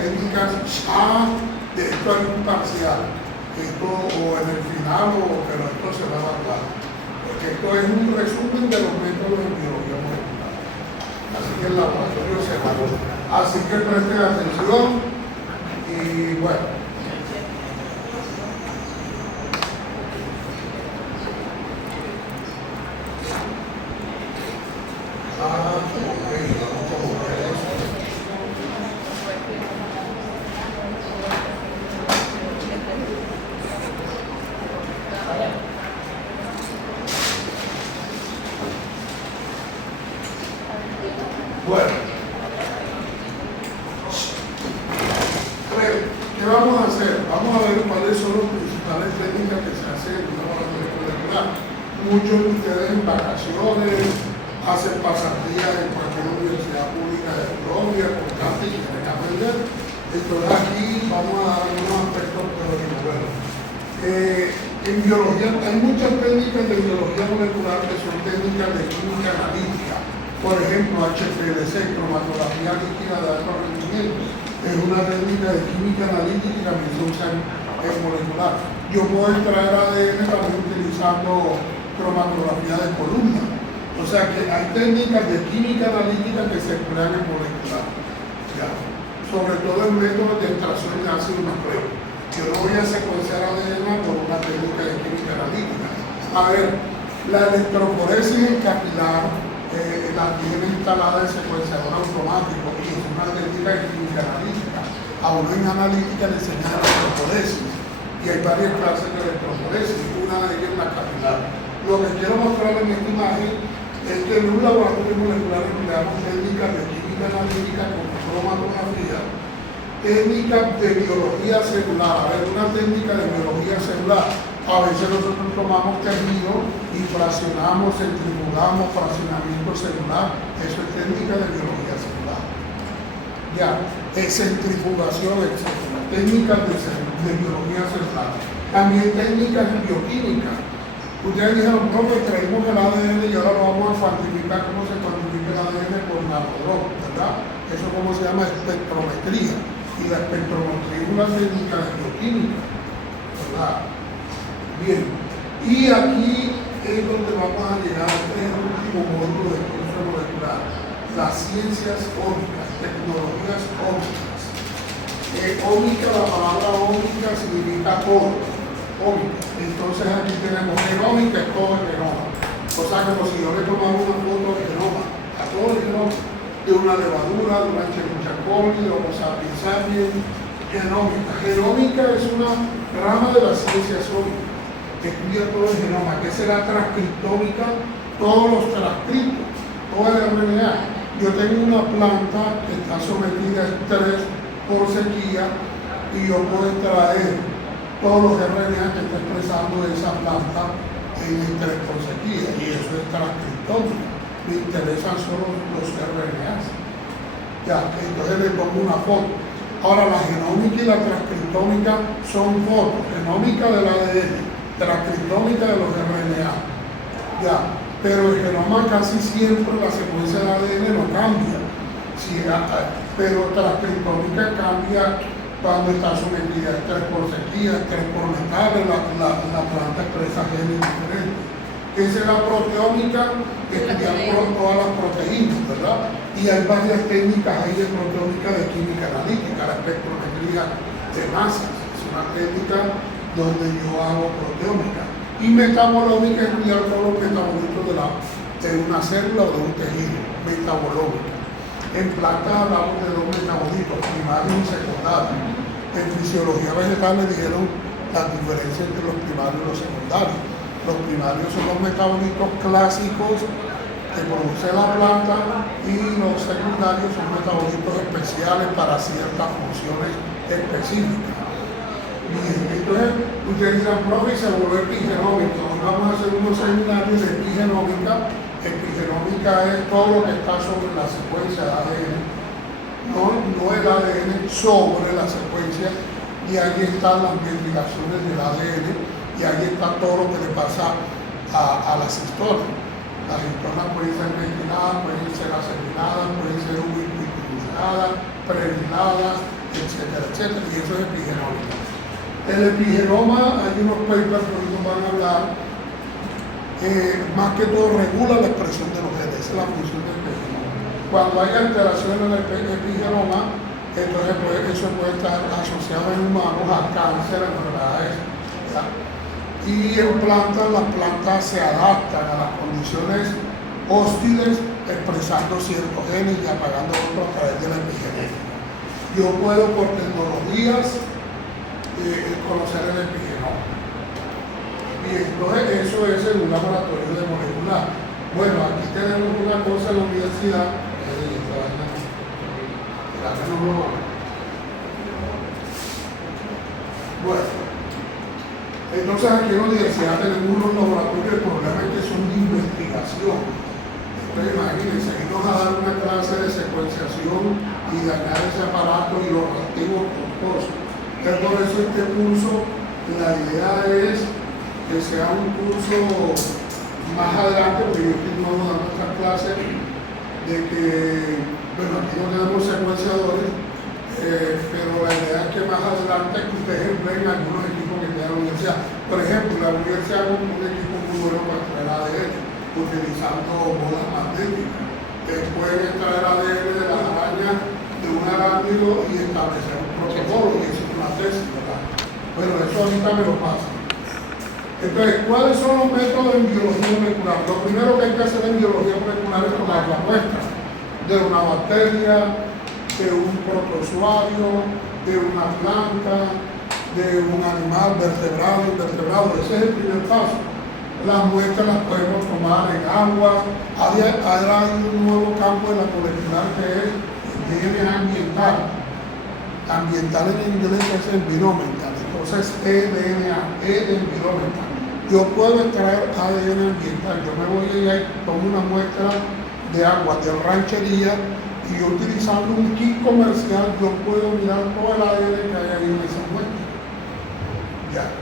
técnicas de esto es imparcial, esto o en el final, pero esto se va a hablar, porque esto es un resumen de los métodos de biología molecular. Así que el laboratorio se valora. Así que presten atención y bueno. Bueno, ¿qué vamos a hacer? Vamos a ver cuáles son las principales técnicas que se hacen en una laboratorio molecular. Muchos de ustedes en vacaciones hacen pasantías en cualquier universidad pública de Colombia, con campus y tienen que aprender. Entonces aquí vamos a dar unos aspectos teóricos. Bueno, en biología hay muchas técnicas de biología molecular que son técnicas de química analítica. Por ejemplo, HPLC, cromatografía líquida de alto rendimiento, es una técnica de química analítica que se usa en molecular. Yo puedo extraer ADN también utilizando cromatografía de columna. O sea que hay técnicas de química analítica que se emplean en molecular. Ya. Sobre todo en métodos de extracción de ácido nucleico. Yo no voy a secuenciar ADN por una técnica de química analítica. A ver, la electroforesis en capilar la tiene instalada el secuenciador automático y es una técnica de química analítica. A uno en analítica le enseñan electroforesis y hay varias clases de electroforesis, una de ellas es la capilar. Lo que quiero mostrar en esta imagen es que en un laboratorio molecular empleamos técnicas de química analítica como cromatografía, técnicas de biología celular, a ver, una técnica de biología celular. A veces nosotros tomamos tejido y fraccionamos, centrifugamos, fraccionamiento celular. Eso es técnica de biología celular. Ya, centrifugación, etc. Técnicas de biología celular. También técnicas de bioquímica. Ustedes dijeron, no, pues traemos el ADN y ahora lo vamos a cuantificar. ¿Cómo se cuantifica el ADN? Por nanodrop, ¿verdad? Eso como se llama espectrometría. Y la espectrometría es una técnica de bioquímica, ¿verdad? Bien, y aquí es donde vamos a llegar al último módulo del curso molecular, las ciencias ómicas, tecnologías ómicas. Ómica, la palabra ómica significa todo, ómica. Entonces aquí tenemos genómica, es todo el genoma. O sea, como si yo le tomara una foto del genoma, a todo el genoma, de una levadura, de una Escherichia coli, de Homo sapiens sapiens, genómica. Genómica es una rama de las ciencias ómicas que estudia todo el genoma, que será transcriptómica, todos los transcriptos, todo el RNA. Yo tengo una planta que está sometida a estrés por sequía y yo puedo extraer todos los RNA que está expresando esa planta en estrés por sequía, y eso es transcriptómica. Me interesan solo los RNAs. Ya, entonces le pongo una foto. Ahora, la genómica y la transcriptómica son fotos, genómica del ADN, transcriptómica de los RNA, ya, pero el genoma casi siempre, la secuencia de ADN no cambia, sí, pero transcriptómica cambia cuando está sometida a estrés por sequía, estrés por metales, la planta expresa genes diferentes. Esa es la proteómica, que estudia todas las proteínas, ¿verdad? Y hay varias técnicas ahí de proteómica de química analítica, la espectrometría de masas, es una técnica donde yo hago proteómica. Y metabolómica es estudiar todos los metabolitos de una célula o de un tejido, metabolómica. En plantas hablamos de dos metabolitos, primarios y secundarios. En fisiología vegetal le dijeron las diferencias entre los primarios y los secundarios. Los primarios son los metabolitos clásicos que produce la planta y los secundarios son metabolitos especiales para ciertas funciones específicas. Bien, entonces ustedes dirán, profe, se volvió epigenómica. Hoy vamos a hacer unos seminarios de epigenómica. Epigenómica es todo lo que está sobre la secuencia de ADN, no el ADN sobre la secuencia, y ahí están las metilaciones del ADN, y ahí está todo lo que le pasa a las histonas. Las histonas pueden ser metiladas, pueden ser aceleradas, pueden ser ubiquitinadas, preniladas, etcétera, etcétera, y eso es epigenómica. El epigenoma, hay unos papers que nos van a hablar, más que todo regula la expresión de los genes, esa es la función del epigenoma. Cuando hay alteración en el epigenoma, entonces eso puede estar asociado en humanos a cáncer, enfermedades, ¿ya? Y en plantas, las plantas se adaptan a las condiciones hostiles expresando ciertos genes y apagando otros a través de la epigenética. Yo puedo por tecnologías conocer el epigenoma. Bien, entonces eso es en un laboratorio de molecular. Bueno, aquí tenemos una cosa en la universidad. Bueno, entonces aquí en la universidad tenemos unos laboratorios, el problema es que son de investigación. Entonces imagínense, irnos a dar una clase de secuenciación y dañar ese aparato y los reactivos costosos. Entonces por eso este curso, la idea es que sea un curso más adelante, porque yo estoy dando estas clases de que, bueno, aquí no tenemos secuenciadores, pero la idea es que más adelante que ustedes ven algunos equipos que tiene la universidad. Por ejemplo, la universidad tiene un equipo muy bueno para extraer ADN, utilizando bolas magnéticas. Pueden extraer ADN de las arañas de un arácnido y establecer un protocolo, y eso es una tesis, ¿verdad? Bueno, eso ahorita me lo pasa. Entonces, ¿cuáles son los métodos en biología molecular? Lo primero que hay que hacer en biología molecular es tomar la muestra de una bacteria, de un protozoario, de una planta, de un animal vertebrado, invertebrado. Ese es el primer paso. Las muestras las podemos tomar en agua. Hay un nuevo campo de la molecular que es el DNA ambiental. Ambiental en inglés es environmental. Entonces, DNA, de environmental. Yo puedo extraer ADN ambiental. Yo me voy a ir y tomo una muestra de agua de ranchería y yo utilizando un kit comercial yo puedo mirar todo el ADN que hay ahí en esa muestra.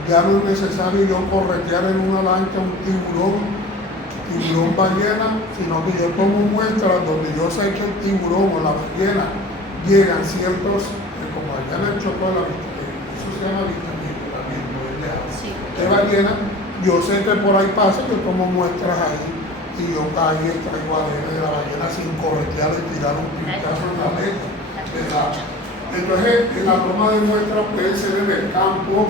Ya no es necesario yo corretear en una lancha un tiburón ballena, sino que yo tomo muestras donde yo sé que el tiburón o la ballena llegan ciertos, como allá en el chocolate, eso se llama vitamina, de ballena, yo sé que por ahí pasa, yo tomo muestras ahí y yo ahí extraigo ADN de la ballena sin corretear y tirar un pinchazo en la letra, ¿verdad? Entonces, la toma de muestras puede ser en el campo,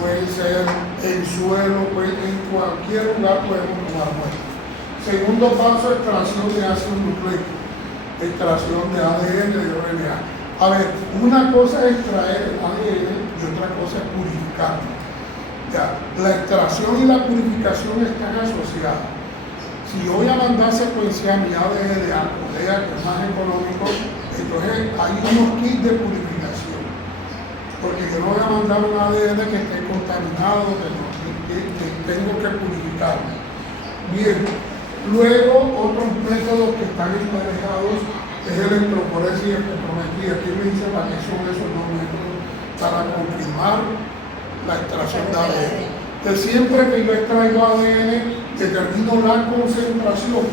puede ser en suelo, en cualquier lugar podemos tomar muestras. Segundo paso, extracción de ácido nucleico, extracción de ADN, de RNA. A ver, una cosa es extraer el ADN y otra cosa es purificarlo. Ya, la extracción y la purificación están asociadas. Si yo voy a mandar a secuenciar mi ADN de Alcodea, que es más económico, entonces hay unos kits de purificación. Porque yo no voy a mandar un ADN que esté contaminado, que tengo que purificarlo. Bien, luego otros métodos que están emparejados es electroforesis y espectrometría. Aquí me dice para qué son esos dos métodos, para confirmar la extracción de ADN. Entonces siempre que yo extraigo ADN, determino la concentración.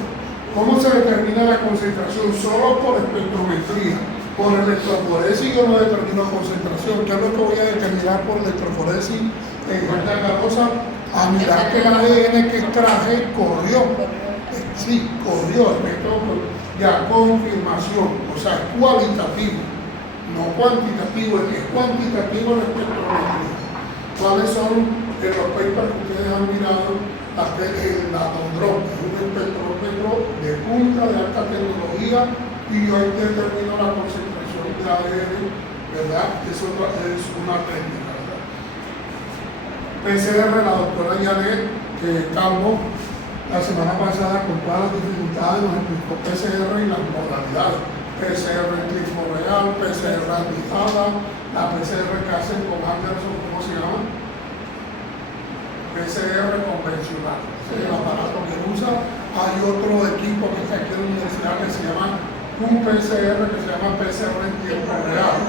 ¿Cómo se determina la concentración? Solo por espectrometría. Por electroforesis yo no determino concentración. ¿Qué es lo que voy a determinar por electroforesis en esta cosa? A mirar que el ADN que extraje corrió. Sí, corrió. El método ya confirmación. O sea, es cualitativo, no cuantitativo. El que es cuantitativo es la espectrometría. ¿Cuáles son los papers que ustedes han mirado? La Dondrón, es un espectrómetro de punta, de alta tecnología, y yo ahí determino la concentración de ADN, ¿verdad? Eso es una técnica, ¿verdad? PCR, la doctora Janet Calvo, la semana pasada con todas las dificultades nos explicó PCR y las modalidades. PCR en tiempo real, PCR aplicada, la PCR que hacen con Anderson, ¿cómo se llama? PCR convencional, ese es el aparato que usa. Hay otro equipo que está aquí en la universidad que se llama un PCR, que se llama PCR en tiempo real,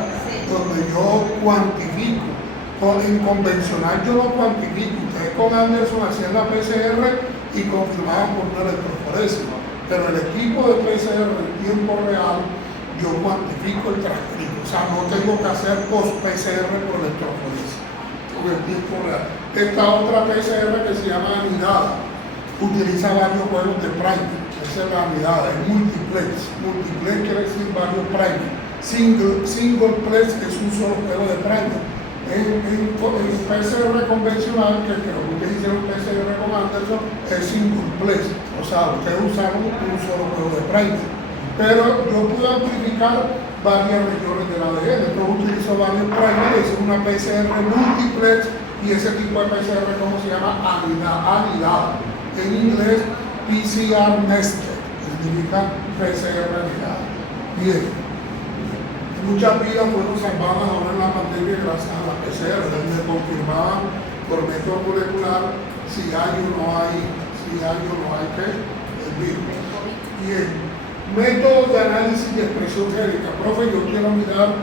donde yo cuantifico. En convencional yo no cuantifico. Ustedes con Anderson hacían la PCR y confirmaban por una electroforesis, pero el equipo de PCR en tiempo real yo cuantifico el transcrito. O sea, no tengo que hacer post-PCR por electroforesis, con el tiempo real. Esta otra PCR que se llama anidada, utiliza varios juegos de primer. Esa es la anidada, es multiplex. Multiplex quiere decir varios primer. Singleplex es un solo juego de primer. En PCR convencional, que creo que ustedes hicieron PCR con Anderson, es singleplex. O sea, ustedes usaron un solo juego de primer. Pero yo pude amplificar varias regiones del ADN. Yo utilizo varios primers, es una PCR multiplex y ese tipo de PCR, ¿cómo se llama? Anidada. En inglés, PCR nested, significa PCR anidada. Bien, muchas vidas fueron salvadas ahora en la pandemia gracias a la PCR, donde confirmaban por método molecular si hay o no hay el virus. Bien. Métodos de análisis de expresión génica. Profe, yo quiero mirar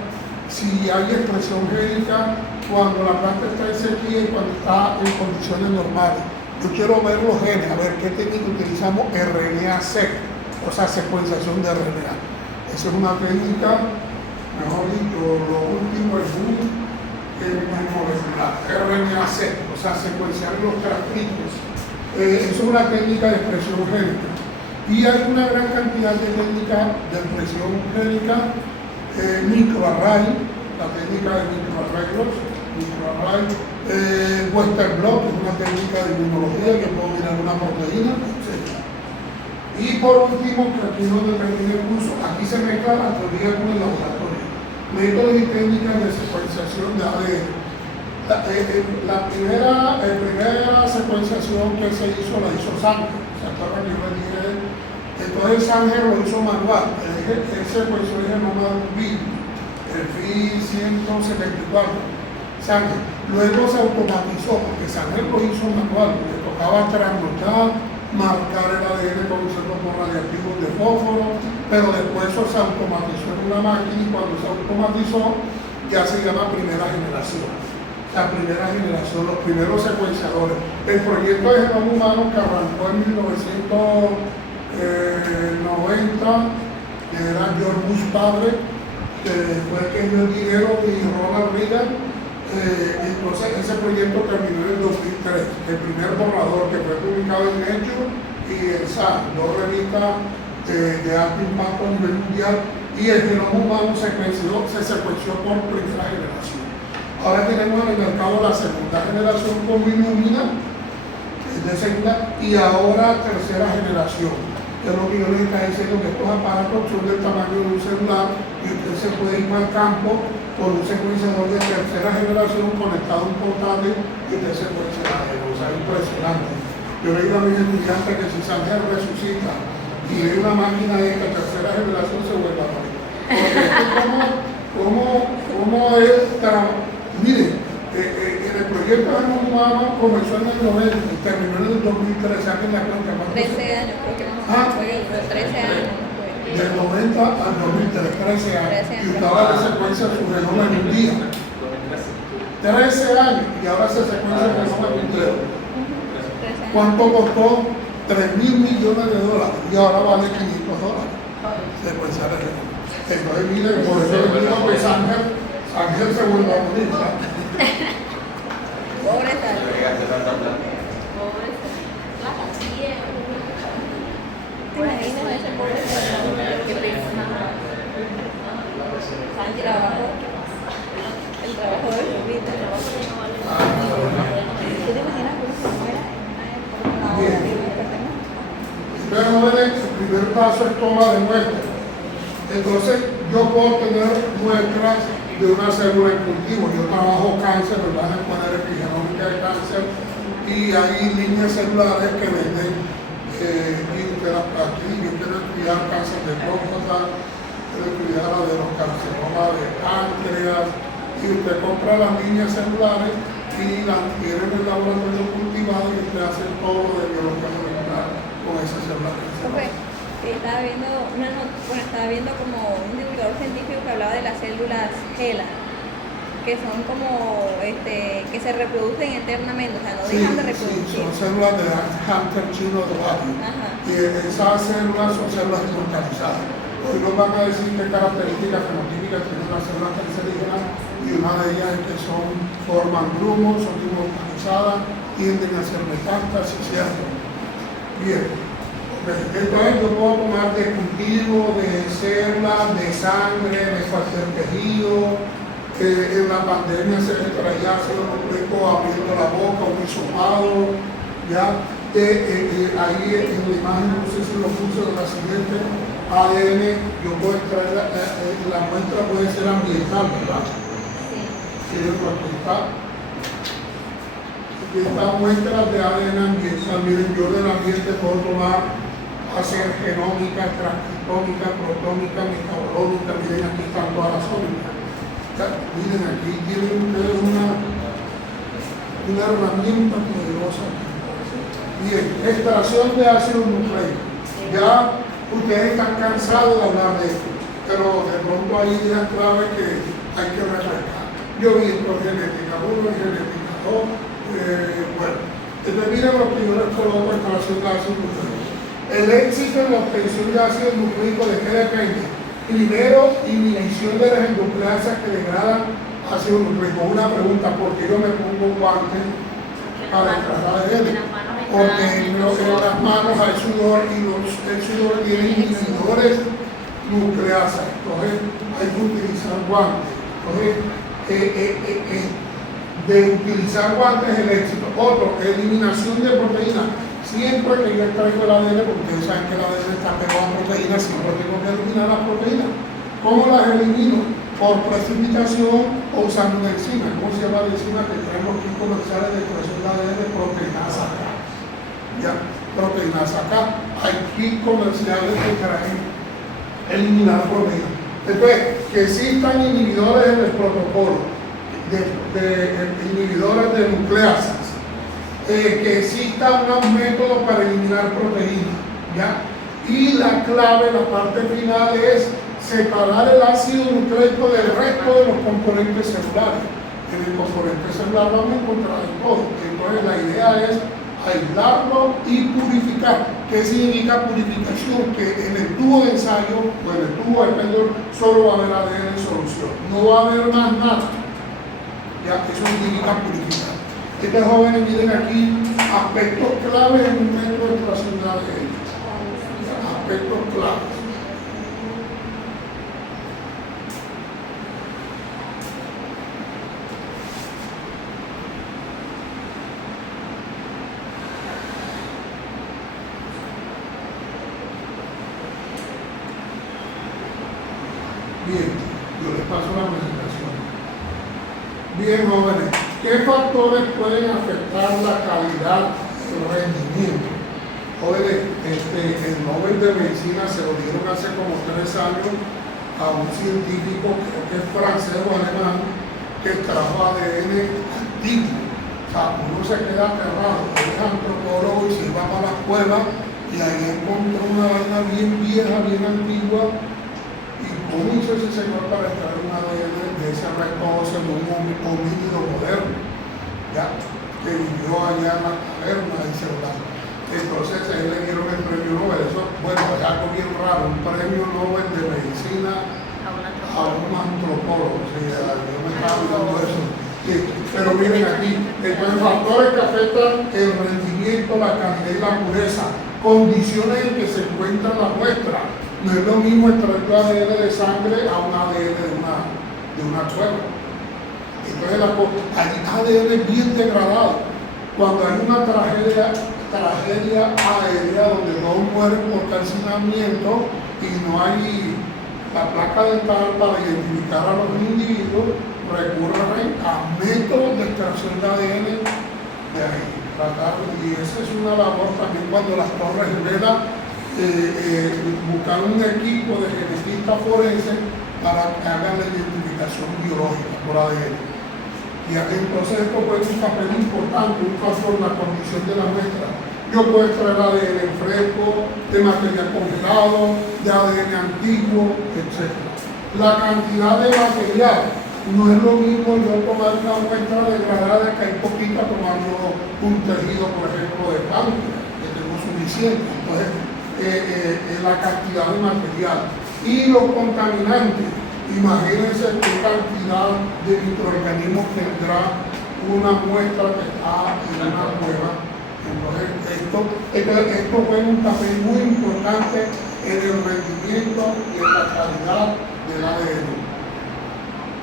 si hay expresión génica cuando la planta está en sequía y cuando está en condiciones normales. Yo quiero ver los genes, a ver qué técnica utilizamos, RNA-seq, o sea, secuenciación de RNA. Esa es una técnica, mejor dicho, lo último es molecular, RNA-seq, o sea, secuenciar los transcritos. Eso es una técnica de expresión génica. Y hay una gran cantidad de técnicas de expresión génica, microarray, la técnica de microarray, Western blot, es una técnica de inmunología que puedo mirar una proteína, etc. Y por último, que aquí no terminé el curso, aquí se mezcla la teoría con el laboratorio. Métodos y técnicas de secuenciación de ADN. La primera secuenciación que se hizo la hizo Sanger. ¿Se acuerdan que yo le dije? Entonces Sanger lo hizo manual. Él secuenció el genoma de un virus, el FI-174. Sanger. Luego se automatizó, porque Sanger lo hizo manual, le tocaba trasnochar, marcar el ADN con ciertos radiactivos de fósforo, pero después eso se automatizó en una máquina y cuando se automatizó ya se llama primera generación. La primera generación, los primeros secuenciadores. El proyecto de genoma humano que arrancó en 1990, que era George Bush padre, que fue el que dio el dinero, y Ronald Reagan. Entonces ese proyecto terminó en el 2003. El primer borrador que fue publicado en Nature y en Science, dos revistas de alto impacto a nivel mundial, y el genoma humano se secuenció por primera generación. Ahora tenemos en el mercado la segunda generación con Illumina, es de segunda, y ahora tercera generación. Es lo que yo les estaba diciendo, que estos aparatos son del tamaño de un celular y usted se puede ir al campo con un secuenciador de tercera generación conectado a un portátil y usted secuencia la genoma. O sea, es impresionante. Yo le digo a mis estudiantes que si Sanger resucita y ve una máquina de esta tercera generación, se vuelve a morir. ¿Cómo es trabajo? Miren, en el proyecto de genoma humano comenzó en el 90 y terminó en el 2003, saquen la cuenta. 13 años, creo que más. 13 años. Del 90 al 2003, 13 años. Y usted ahora secuencia su genoma en un día. 13 años y ahora se secuencia el genoma en un día. ¿Cuánto costó? $3.000 millones y ahora vale $500 secuenciar el genoma. Entonces, miren, por eso le digo que Ángel se vuelve a morir. Pobre ¿te imaginas ese pobre que pesa? El trabajo de su vida. ¿Tú te imaginas que uno se muera en una época? Pero jóvenes, el primer paso es toma de muestras. Entonces, yo puedo tener muestras de una célula en cultivo. Yo trabajo cáncer, ¿verdad? En poner epigenómica de cáncer, y hay líneas celulares que venden y usted aquí. Yo quiero estudiar cáncer de próstata, quiero estudiar la de los carcinomas de páncreas, y usted compra las líneas celulares y las tiene en el laboratorio cultivado y usted hace todo lo de biología molecular con esas células. Estaba viendo como un divulgador científico que hablaba de las células HeLa, que son como que se reproducen eternamente, o sea, no dejan de reproducir. Sí, son células de Hunter chino de Bobby. Y esas células son células inmortalizadas. Hoy nos van a decir qué características fenotípicas tienen las células cancerígenas y una de ellas es que forman grumos, son inmortalizadas, tienden a ser metástasis, ¿cierto? Bien. Entonces yo puedo tomar de cultivo, de células, de sangre, de cualquier tejido. En la pandemia se le traía ácido nucleico abriendo la boca, un hisopado, ya. Ahí en la imagen, no sé si lo puse en la siguiente, ADN, yo puedo extraer, la muestra puede ser ambiental, ¿verdad? Sí. Aquí está muestras de ADN ambiental. Miren, yo del ambiente puedo tomar, hacer genómica, transcriptómica, protómica, metabolómica. Miren, aquí están todas las ómicas. Miren, aquí tienen ustedes una herramienta poderosa. Bien, extracción de ácido nucleico. Ya ustedes están cansados de hablar de esto, pero de pronto hay ideas claves que hay que refrescar. Yo vi esto en genética 1 y genética 2. Bueno, entonces miren lo que yo les coloco en extracción de ácido nucleico. El éxito en la obtención de ácido nucleico, ¿de qué depende? Primero, inhibición de las endonucleasas que degradan ácido nucleico. Una pregunta, ¿por qué yo me pongo guantes para extraer ADN? Porque en las manos hay sudor y el sudor tiene inhibidores nucleasas. Entonces hay que utilizar guantes. Entonces, de utilizar guantes es el éxito. Otro, eliminación de proteínas. Siempre que yo extraigo el ADN, porque ustedes saben que el ADN está pegado a proteínas, siempre tengo que eliminar las proteínas. ¿Cómo las elimino? Por precipitación o usando una enzima. ¿Cómo se llama la enzima que traen los kits comerciales de expresión de ADN? Proteinasa acá. Ya, proteinasa acá. Hay kits comerciales que traen eliminar proteínas. Entonces, que existan inhibidores en el protocolo, inhibidores de nucleasas. Que exista un método para eliminar proteínas, ¿ya? Y la clave, la parte final es separar el ácido nucleico del resto de los componentes celulares. En el componente celular vamos a encontrar el todo. Entonces la idea es aislarlo y purificar. ¿Qué significa purificación? Que en el tubo de ensayo o en el tubo de péndulo solo va a haber ADN en solución, no va a haber más nada. Ya, eso significa purificar. Estos jóvenes miren aquí aspectos claves en un método de extracción de ADN. Aspectos claves. Bien, yo les paso la presentación. Bien, jóvenes. ¿Qué factores pueden afectar la calidad del rendimiento? Jóvenes, el Nobel de Medicina se lo dieron hace como 3 años a un científico, creo que es francés o alemán, que extrajo ADN antiguo. O sea, uno se queda aterrado, es antropólogo y se va para las cuevas y ahí encontró una vaina bien vieja, bien antigua. ¿Y cómo hizo ese señor para extraer un ADN de ese resto óseo de un homínido moderno? Ya, que vivió allá en la caverna y celular. Entonces él le dieron el premio Nobel. Eso, bueno, es algo bien raro, un premio Nobel de medicina a un antropólogo. Sí, yo me estaba olvidando de eso. Sí, pero miren aquí, entonces factores que afectan el rendimiento, la calidad y la pureza, condiciones en que se encuentra la muestra. No es lo mismo extraer ADN de sangre a un ADN de una cueva. Entonces hay ADN bien degradado. Cuando hay una tragedia aérea donde todos mueren por calcinamiento y no hay la placa dental para identificar a los individuos, recurren a métodos de extracción de ADN de ahí. Y esa es una labor también cuando las Torres Gemelas buscar un equipo de genetistas forenses para que hagan la identificación biológica por ADN. Y entonces esto puede ser un papel importante, un factor, la condición de la muestra. Yo puedo extraer ADN fresco, de material congelado, de ADN antiguo, etc. La cantidad de material no es lo mismo yo tomar una muestra degradada que hay poquita tomando un tejido, por ejemplo, de páncreas, que tengo suficiente. Entonces, la cantidad de material. Y los contaminantes, imagínense qué cantidad de microorganismos tendrá una muestra que está en una cueva. Entonces, esto juega un papel muy importante en el rendimiento y en la calidad del ADN.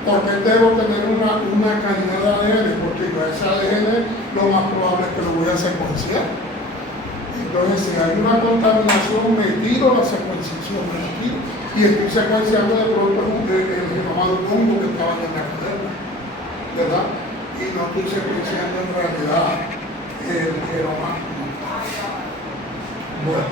¿Por qué debo tener una calidad de ADN? Porque yo ese ADN lo más probable es que lo voy a secuenciar. Entonces, si hay una contaminación, me tiro la secuenciación, y estoy secuenciando de pronto el genoma de un hongo que estaba en la caverna, ¿verdad? Y no estoy secuenciando en realidad el genoma. Bueno,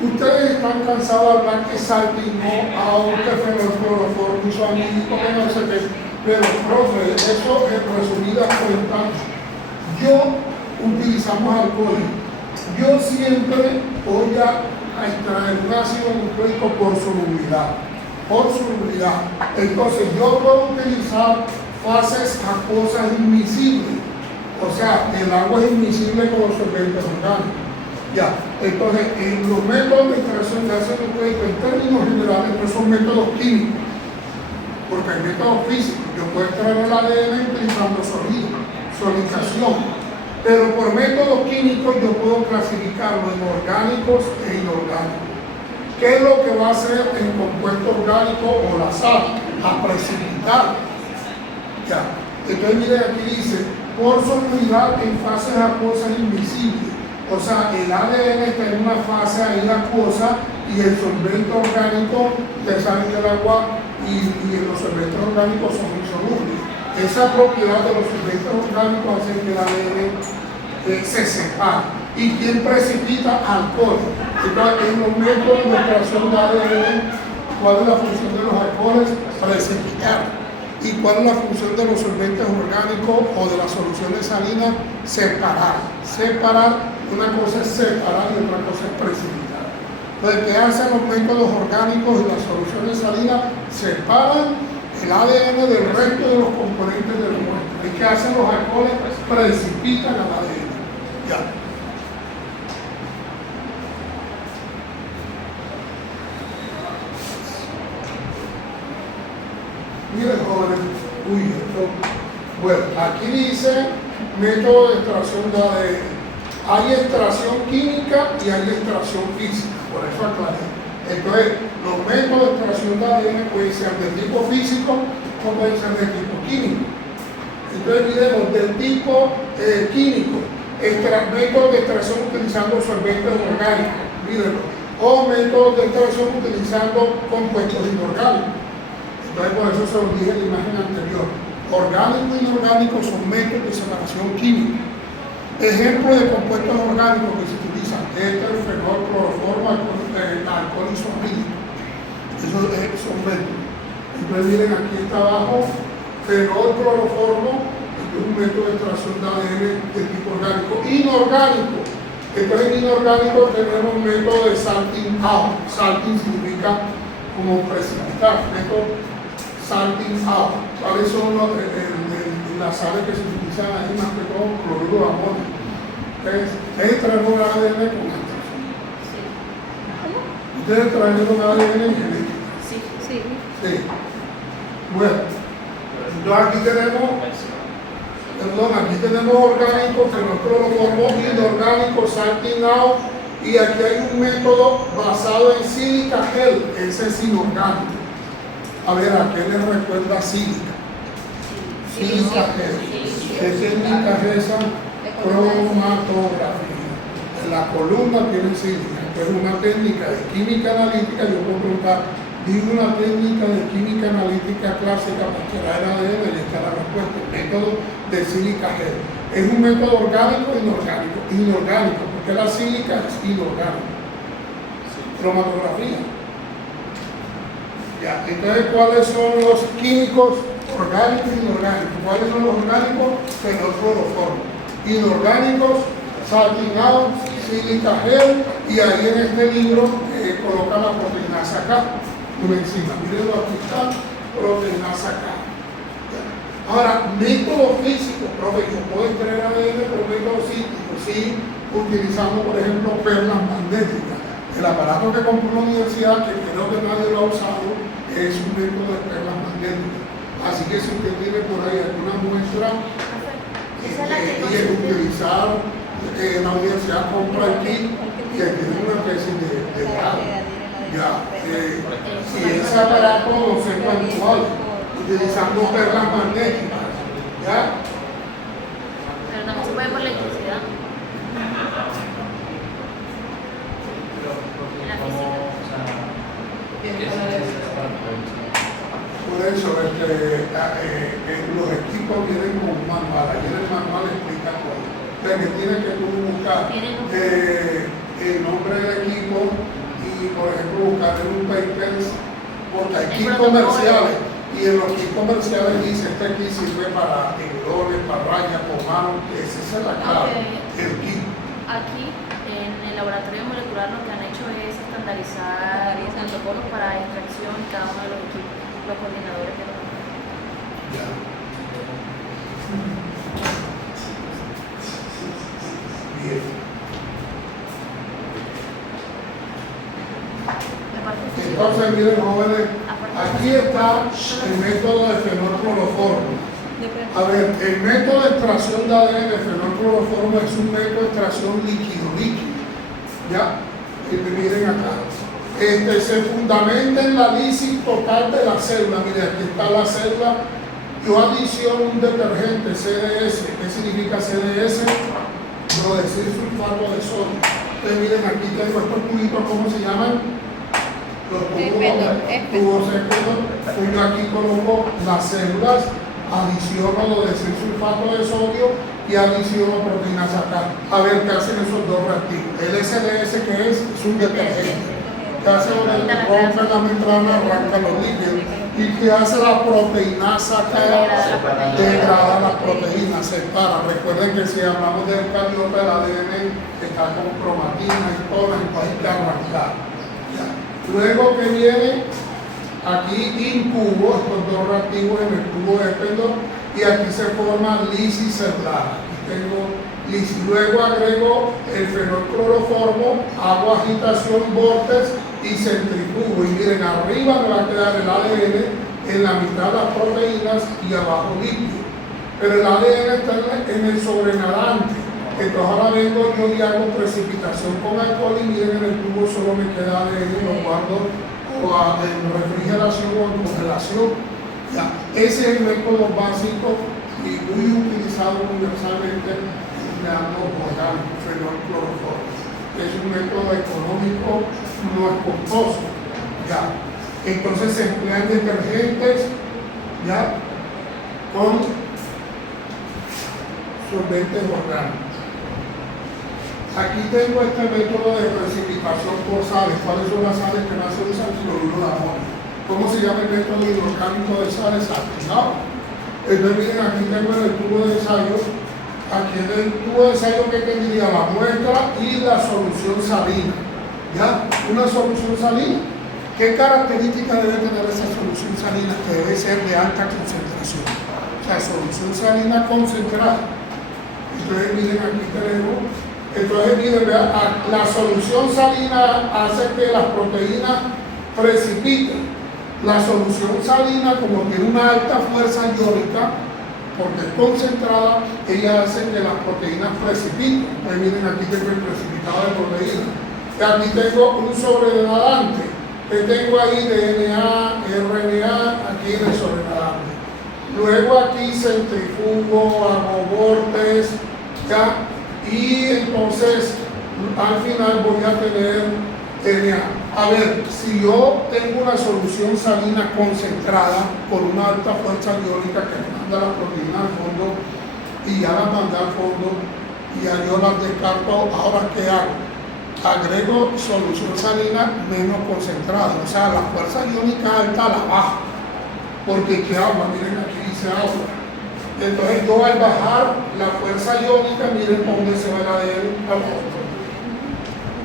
ustedes están cansados de hablar que salpingó a un cloroformo y su amiguito que no sé qué, pero profe, eso en resumidas cuentas, utilizamos alcohol. Yo siempre voy a extraer un ácido nucleico por solubilidad. Entonces yo puedo utilizar fases acuosas invisibles. O sea, el agua es invisible con los solventes orgánicos. Ya, entonces en los métodos de extracción de ácido nucleico en términos generales pues son métodos químicos. Porque hay métodos físicos. Yo puedo extraer el ADN utilizando solidización. Pero por métodos químicos yo puedo clasificarlo en orgánicos e inorgánicos. ¿Qué es lo que va a hacer el compuesto orgánico o la sal? A precipitar. Ya. Entonces miren, aquí dice, por solubilidad en fases acuosas invisibles. O sea, el ADN está en una fase ahí acuosa y el solvente orgánico, ustedes saben que el agua y los solventes orgánicos son insolubles. Esa propiedad de los solventes orgánicos hace que el ADN se separe. ¿Y quién precipita? Alcohol. Entonces, en los métodos de extracción de ADN, ¿cuál es la función de los alcoholes? Precipitar. ¿Y cuál es la función de los solventes orgánicos o de las soluciones salinas? Separar. Una cosa es separar y otra cosa es precipitar. Entonces, ¿qué hacen los métodos orgánicos y las soluciones salinas? Separan el ADN del resto de los componentes de la muestra. ¿Y qué hacen los alcoholes? Precipitan el ADN. Ya. Miren, jóvenes, bueno, aquí dice método de extracción de ADN. Hay extracción química y hay extracción física, por eso aclaré. Entonces, los métodos de extracción de ADN pueden ser de tipo físico o pueden ser de tipo químico. Entonces, miremos, del tipo químico, métodos de extracción utilizando solventes orgánicos, mírenlo, o métodos de extracción utilizando compuestos inorgánicos. Entonces, por eso se los dije en la imagen anterior. Orgánico e inorgánico son métodos de separación química. Ejemplos de compuestos orgánicos que se utilizan: éter, fenol, cloroformo, alcohol isoamílico. Esos son métodos. Entonces miren, aquí está abajo fenol, cloroformo. Esto es un método de extracción de ADN de tipo orgánico. Inorgánico. Entonces en inorgánico tenemos un método de salting out. Salting significa como precipitar. Método salting out. ¿Cuáles son las sales que se utilizan ahí? Más que todo cloruro de amonio. Ustedes traen un ADN con extracción. Ustedes traen un ADN en genética. Sí. Bueno, entonces aquí tenemos orgánicos, fenolcloroformo, inorgánico, salting out, y aquí hay un método basado en sílica gel. Ese es inorgánico. A ver, ¿a qué le recuerda sílica? Sílica gel. ¿Qué técnica es esa? Cromatografía. En la columna tiene sílica, que es una técnica de química analítica. Yo puedo preguntar, digo una técnica de química analítica clásica para extraer ADN, y está la respuesta: el método de sílica gel. Es un método orgánico e inorgánico. Inorgánico, porque la sílica es inorgánica. Cromatografía. Ya, entonces, ¿cuáles son los químicos orgánicos e inorgánicos? ¿Cuáles son los orgánicos? Fenolcloroformo. Inorgánicos, salting out, sílica gel, y ahí en este libro coloca la proteinasa K. Por encima, mírenlo, aquí está, proteinasa K. Ahora, método físico, profe, yo puedo extraer ADN por método físico, sí, utilizando, por ejemplo, perlas magnéticas. El aparato que compró la universidad, que creo que nadie lo ha usado, es un método de perlas magnéticas. Así que si usted tiene por ahí alguna muestra Esa es la que y el utilizar la universidad compra el kit y aquí tiene una especie de grado. Ya, si ese aparato no se actual, utilizando perlas magnéticas, ¿ya? Pero no se puede por electricidad. En la física. Por eso, los equipos vienen con un manual, ahí en el manual explica todo. O sea, que tienes que tú buscar el nombre del equipo y, por ejemplo, buscar en un papers, porque hay kits comerciales, y en los kits comerciales dice, este kit sirve para tiburones, para rayas, pomanos, esa es la clave, el kit. Aquí, en el laboratorio molecular, lo que han hecho es estandarizar protocolos para extracción de cada uno de los equipos, los coordinadores de los Ya. Bien. Entonces, miren, jóvenes, aquí está el método de fenolcloroformo. A ver, el método de extracción de ADN de fenolcloroformo es un método de extracción líquido. ¿Ya? Y miren acá. Se fundamenta en la lisis total de la célula. Miren, aquí está la célula. Yo adiciono un detergente, CDS. ¿Qué significa CDS? Hidrodesilsulfato de sodio. Entonces, miren, aquí tengo estos cubitos, ¿cómo se llaman? Los tubos espesos. Yo aquí coloco las células, adiciono lo de sulfato de sodio y adiciono proteínas acá. A ver qué hacen esos dos reactivos. El SDS, que es un detergente. ¿Qué hace? Rompe la membrana, arranca los líquidos. ¿Y qué hace la proteínas acá? Degrada las proteínas, separa. Recuerden que si hablamos del cardiota, el ADN está con cromatina y todo, entonces hay que arrancar. Ya. Luego que viene, aquí incubo estos dos reactivos en el tubo épendo y aquí se forma lisis celular. Aquí tengo lisis. Luego agrego el fenolcloroformo, hago agitación, vortex y centrifugo. Y miren, arriba me va a quedar el ADN, en la mitad las proteínas y abajo líquido. Pero el ADN está en el sobrenadante. Entonces ahora vengo yo y hago precipitación con alcohol y miren, en el tubo solo me queda ADN, lo guardo en refrigeración o en congelación. Ya. Ese es el método básico y muy utilizado universalmente empleando orgánico, fenolcloroformo. Es un método económico, no es costoso. Ya. Entonces se emplean detergentes, ya, con solventes orgánicos. Aquí tengo este método de precipitación por sales. ¿Cuáles son las sales que más se usan? Cloruro de amonio. ¿Cómo se llama el método inorgánico de sales? Actinado. Entonces miren, aquí tengo en el tubo de ensayo, aquí en el tubo de ensayo que tendría la muestra y la solución salina. ¿Ya? Una solución salina. ¿Qué características debe tener esa solución salina? Que debe ser de alta concentración. O sea, solución salina concentrada. Entonces miren, aquí tenemos. Entonces, miren, vean, la solución salina hace que las proteínas precipiten. La solución salina, como tiene una alta fuerza iónica, porque es concentrada, ella hace que las proteínas precipiten. Entonces, miren, aquí tengo el precipitado de proteínas. Y aquí tengo un sobrenadante. Que tengo ahí DNA, RNA, aquí en el sobrenadante. Luego aquí centrifugo, hago vortex, ¿ya? Y entonces al final voy a tener DNA. A ver, si yo tengo una solución salina concentrada con una alta fuerza iónica que me manda la proteína al fondo y ya la mandé al fondo y ya yo las descarto, ahora ¿qué hago? Agrego solución salina menos concentrada, o sea, la fuerza iónica alta la bajo, porque ¿qué agua? Miren, aquí dice agua. Entonces yo al bajar la fuerza iónica, miren por dónde se va el ADN al fondo.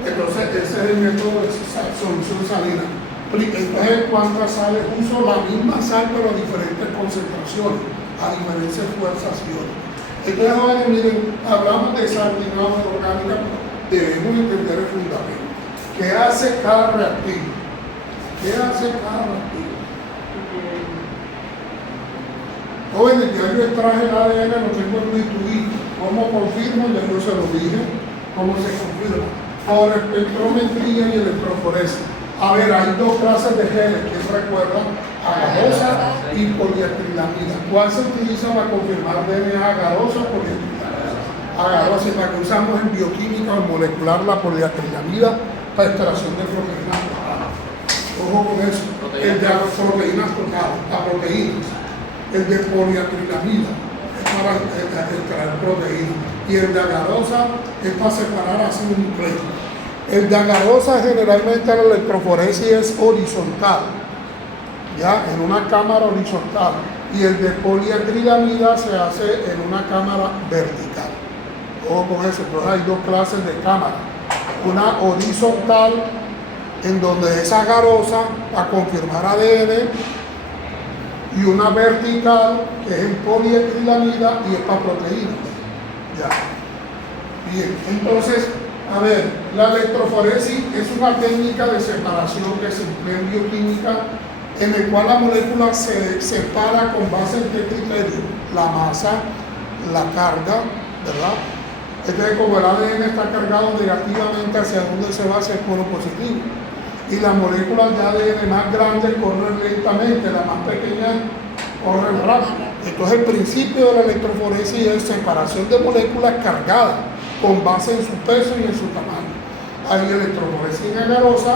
Entonces ese es el método de solución salina. Entonces, ¿cuántas sales uso? La misma sal pero a diferentes concentraciones, a diferentes fuerzas iónicas. Entonces, jóvenes, miren, hablamos de sal orgánica, pero debemos entender el fundamento. ¿Qué hace cada reactivo? ¿Qué hace cada reactivo? Jóvenes, ya yo extraje el ADN, lo tengo en mi tubito. ¿Cómo confirmo? Ya yo se lo dije. ¿Cómo se confirma? Por espectrometría y electroforesis. A ver, hay dos clases de geles, ¿quién recuerda? Agarosa y poliacrilamida. ¿Cuál se utiliza para confirmar DNA? Agarosa o poliacrilamida. Agarosa, y para que usamos en bioquímica o molecular la poliacrilamida para extracción de proteínas totales. Ojo con eso. El de proteínas totales, a proteínas. El de poliacrilamida es para extraer proteínas. Y el de agarosa es para separar ácido nucleico. El de agarosa generalmente la electroforesis es horizontal, ya en una cámara horizontal, y el de poliacrilamida se hace en una cámara vertical. Ojo con eso, entonces hay dos clases de cámara, una horizontal en donde es agarosa para confirmar ADN, y una vertical que es en poliacrilamida y es para proteínas. Ya. Bien, entonces, a ver, la electroforesis es una técnica de separación que se emplea en bioquímica en el cual la molécula se separa con base en qué criterio: la masa, la carga, ¿verdad? Entonces, como el ADN está cargado negativamente, hacia dónde se va, hacia el polo positivo. Y las moléculas de ADN más grandes corren lentamente, las más pequeñas corren rápido. Entonces, el principio de la electroforesis es separación de moléculas cargadas con base en su peso y en su tamaño. Hay electroforesis en agarosa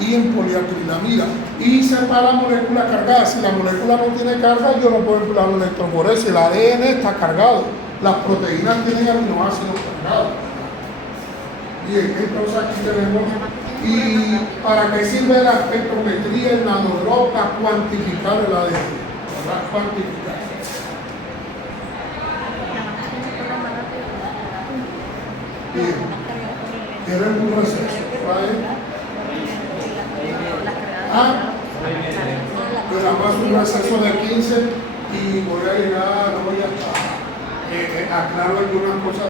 y en poliacrilamida. Y separa moléculas cargadas. Si la molécula no tiene carga, yo no puedo emplear la electroforesis. El ADN está cargado. Las proteínas tienen aminoácidos cargados. Bien, entonces aquí tenemos. ¿Y para qué sirve la espectrometría, el nanodrop? Para cuantificar el ADN. ¿Verdad? Cuantificar. Bien. ¿Quieren un receso? Pues además un receso de 15 y voy a llegar hoy hasta aclaro algunas cosas.